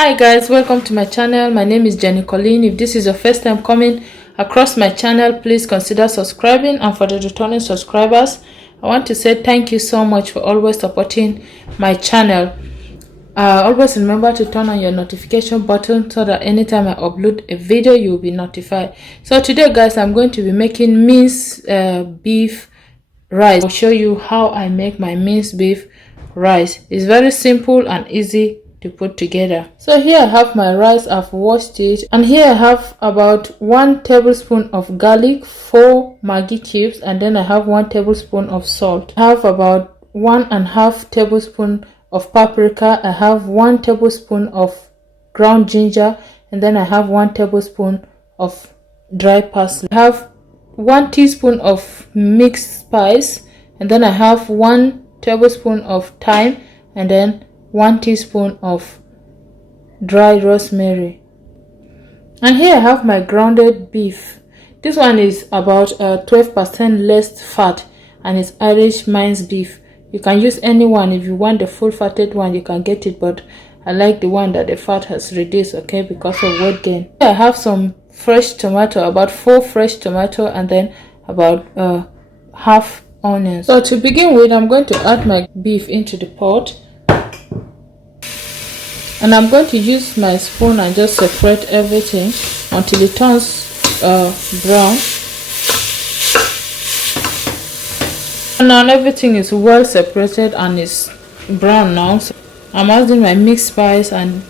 Hi guys, welcome to my channel. My name is Jenny Colleen. If this is your first time coming across my channel, please consider subscribing. And for the returning subscribers, I want to say thank you so much for always supporting my channel. Always remember to turn on your notification button so that anytime I upload a video, you will be notified. So today guys, I'm going to be making minced beef rice. I'll show you how I make my minced beef rice. It's very simple and easy to put together. So here I have my rice. I've washed it, and here I have about 1 tablespoon of garlic, 4 Maggi cubes, and then I have 1 tablespoon of salt. I have about 1.5 tablespoon of paprika. I have 1 tablespoon of ground ginger, and then I have 1 tablespoon of dry parsley. I have 1 teaspoon of mixed spice, and then I have 1 tablespoon of thyme, and then 1 teaspoon of dry rosemary. And here I have my grounded beef. This one is about 12% less fat, and it's Irish minced beef. You can use any one. If you want the full fatted one, you can get it, but I like the one that the fat has reduced, okay, because of weight gain. Here I have some fresh tomato, about 4 fresh tomato, and then about half onions. So to begin with, I'm going to add my beef into the pot, and I'm going to use my spoon and just separate everything until it turns brown. And now everything is well separated and is brown now. So I'm adding my mixed spice and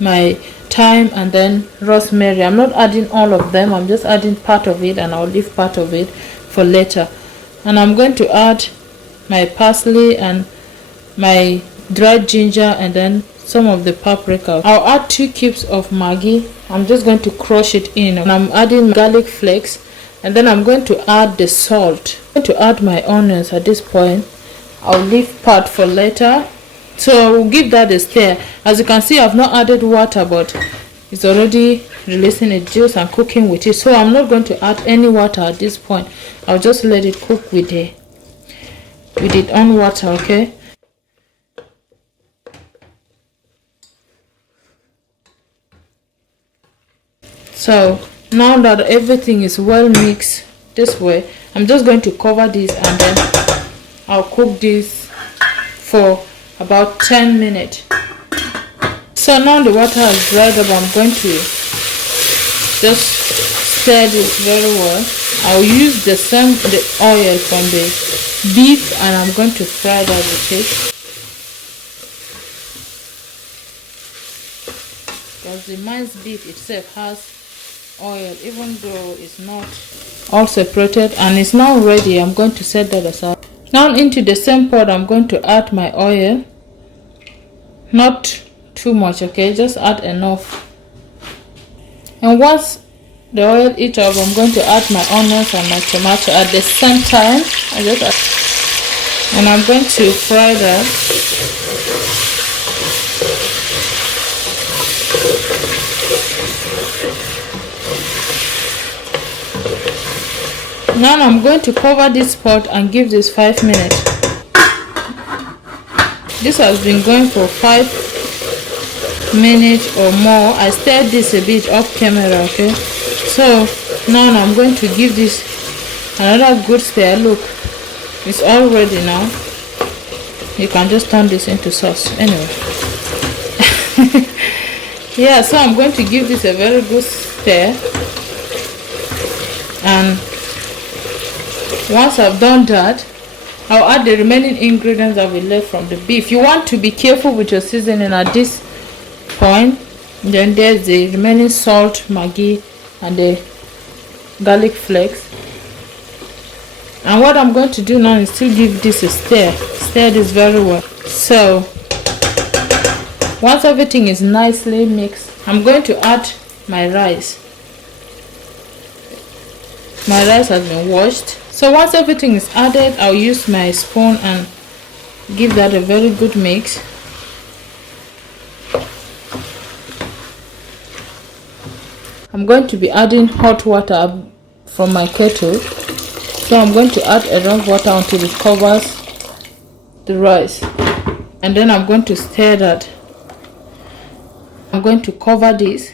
my thyme and then rosemary. I'm not adding all of them, I'm just adding part of it, and I'll leave part of it for later. And I'm going to add my parsley and my dried ginger, and then some of the paprika. I'll add 2 cubes of Maggi. I'm just going to crush it in, and I'm adding garlic flakes, and then I'm going to add the salt. I'm going to add my onions at this point. I'll leave part for later. So we'll give that a stir. As you can see, I've not added water, but it's already releasing a juice and cooking with it, so I'm not going to add any water at this point. I'll just let it cook with its own water, okay? So now that everything is well mixed this way, I'm just going to cover this, and then I'll cook this for about 10 minutes. So now the water has dried up. I'm going to just stir this very well. I'll use the oil from the beef, and I'm going to fry that with it, because the minced beef itself has oil, even though it's not all separated. And it's now ready. I'm going to set that aside. Now into the same pot, I'm going to add my oil. Not too much, okay, just add enough. And once the oil heats up, I'm going to add my onions and my tomato at the same time. And I'm going to fry that. Now I'm going to cover this pot and give this 5 minutes. This has been going for 5 minutes or more. I stirred this a bit off camera, okay? So now I'm going to give this another good stir. Look, it's all ready now. You can just turn this into sauce anyway. Yeah, so I'm going to give this a very good stir, and once I've done that, I'll add the remaining ingredients that we left from the beef. You want to be careful with your seasoning at this point. Then there's the remaining salt, Maggi, and the garlic flakes. And what I'm going to do now is to give this a stir. Stir this very well. So once everything is nicely mixed, I'm going to add my rice. My rice has been washed. So once everything is added, I'll use my spoon and give that a very good mix. I'm going to be adding hot water from my kettle. So I'm going to add enough water until it covers the rice. And then I'm going to stir that. I'm going to cover this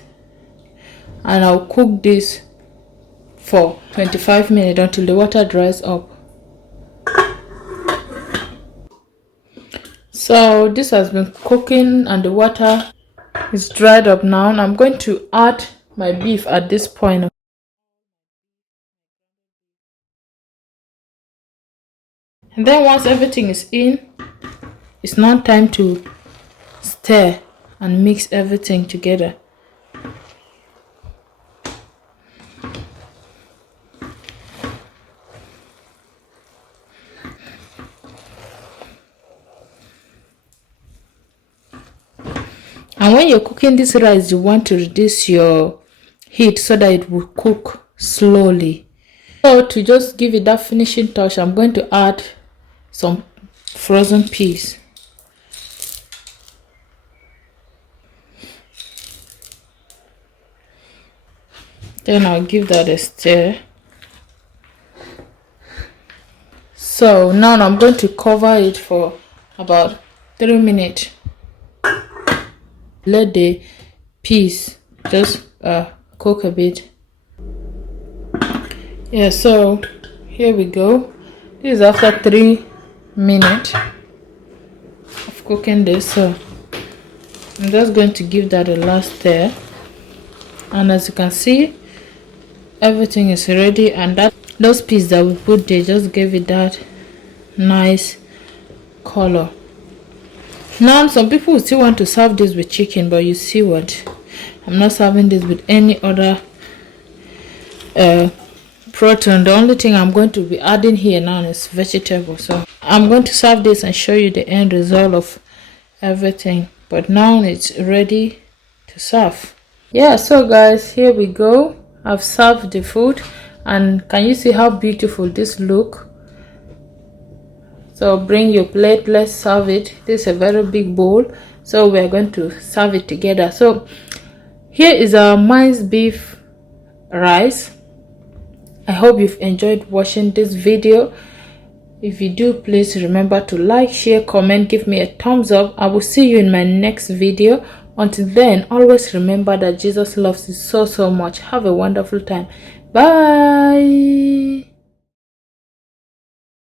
and I'll cook this for 25 minutes until the water dries up. So this has been cooking and the water is dried up now. I'm going to add my beef at this point. And then once everything is in, it's now time to stir and mix everything together. And when you're cooking this rice, you want to reduce your heat so that it will cook slowly. So to just give it that finishing touch, I'm going to add some frozen peas. Then I'll give that a stir. So now I'm going to cover it for about 3 minutes. Let the peas just cook a bit. Yeah, so here we go. This is after 3 minutes of cooking this. So I'm just going to give that a last stir. And as you can see, everything is ready, and that those peas that we put there just gave it that nice color. Now some people still want to serve this with chicken, but you see what, I'm not serving this with any other protein. The only thing I'm going to be adding here now is vegetable. So I'm going to serve this and show you the end result of everything, but now it's ready to serve. Yeah, so guys, here we go. I've served the food, and can you see how beautiful this look? So bring your plate, let's serve it. This is a very big bowl, so we're going to serve it together. So here is our minced beef rice. I hope you've enjoyed watching this video. If you do, please remember to like, share, comment, give me a thumbs up. I will see you in my next video. Until then, always remember that Jesus loves you so much. Have a wonderful time. Bye.